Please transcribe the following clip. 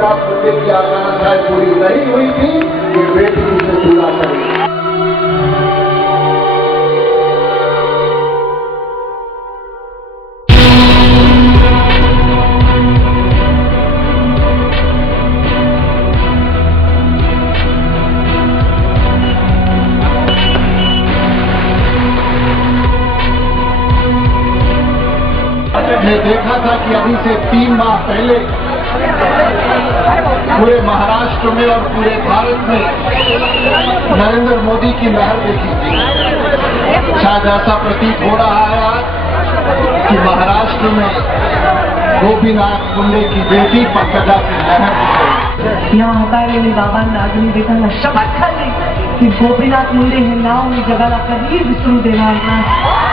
गोपीनाथ मुंडे की आकांक्षाएं पूरी नहीं हुई थी, ये बेटी उसे पूरा करेगी। ने देखा था कि अभी से 3 माह पहले पूरे महाराष्ट्र में और पूरे भारत में नरेंद्र मोदी की लहर देखी थी। शायद ऐसा प्रतीत हो रहा है आज कि महाराष्ट्र में गोपीनाथ मुंडे की बेटी पंकजा की लहर यहाँ हाताळलेली बाबांना अजून देताना शपथ खाल्ली की गोपीनाथ मुंडे हे नाव मी जगाला कधीही विसरू देणार नाही।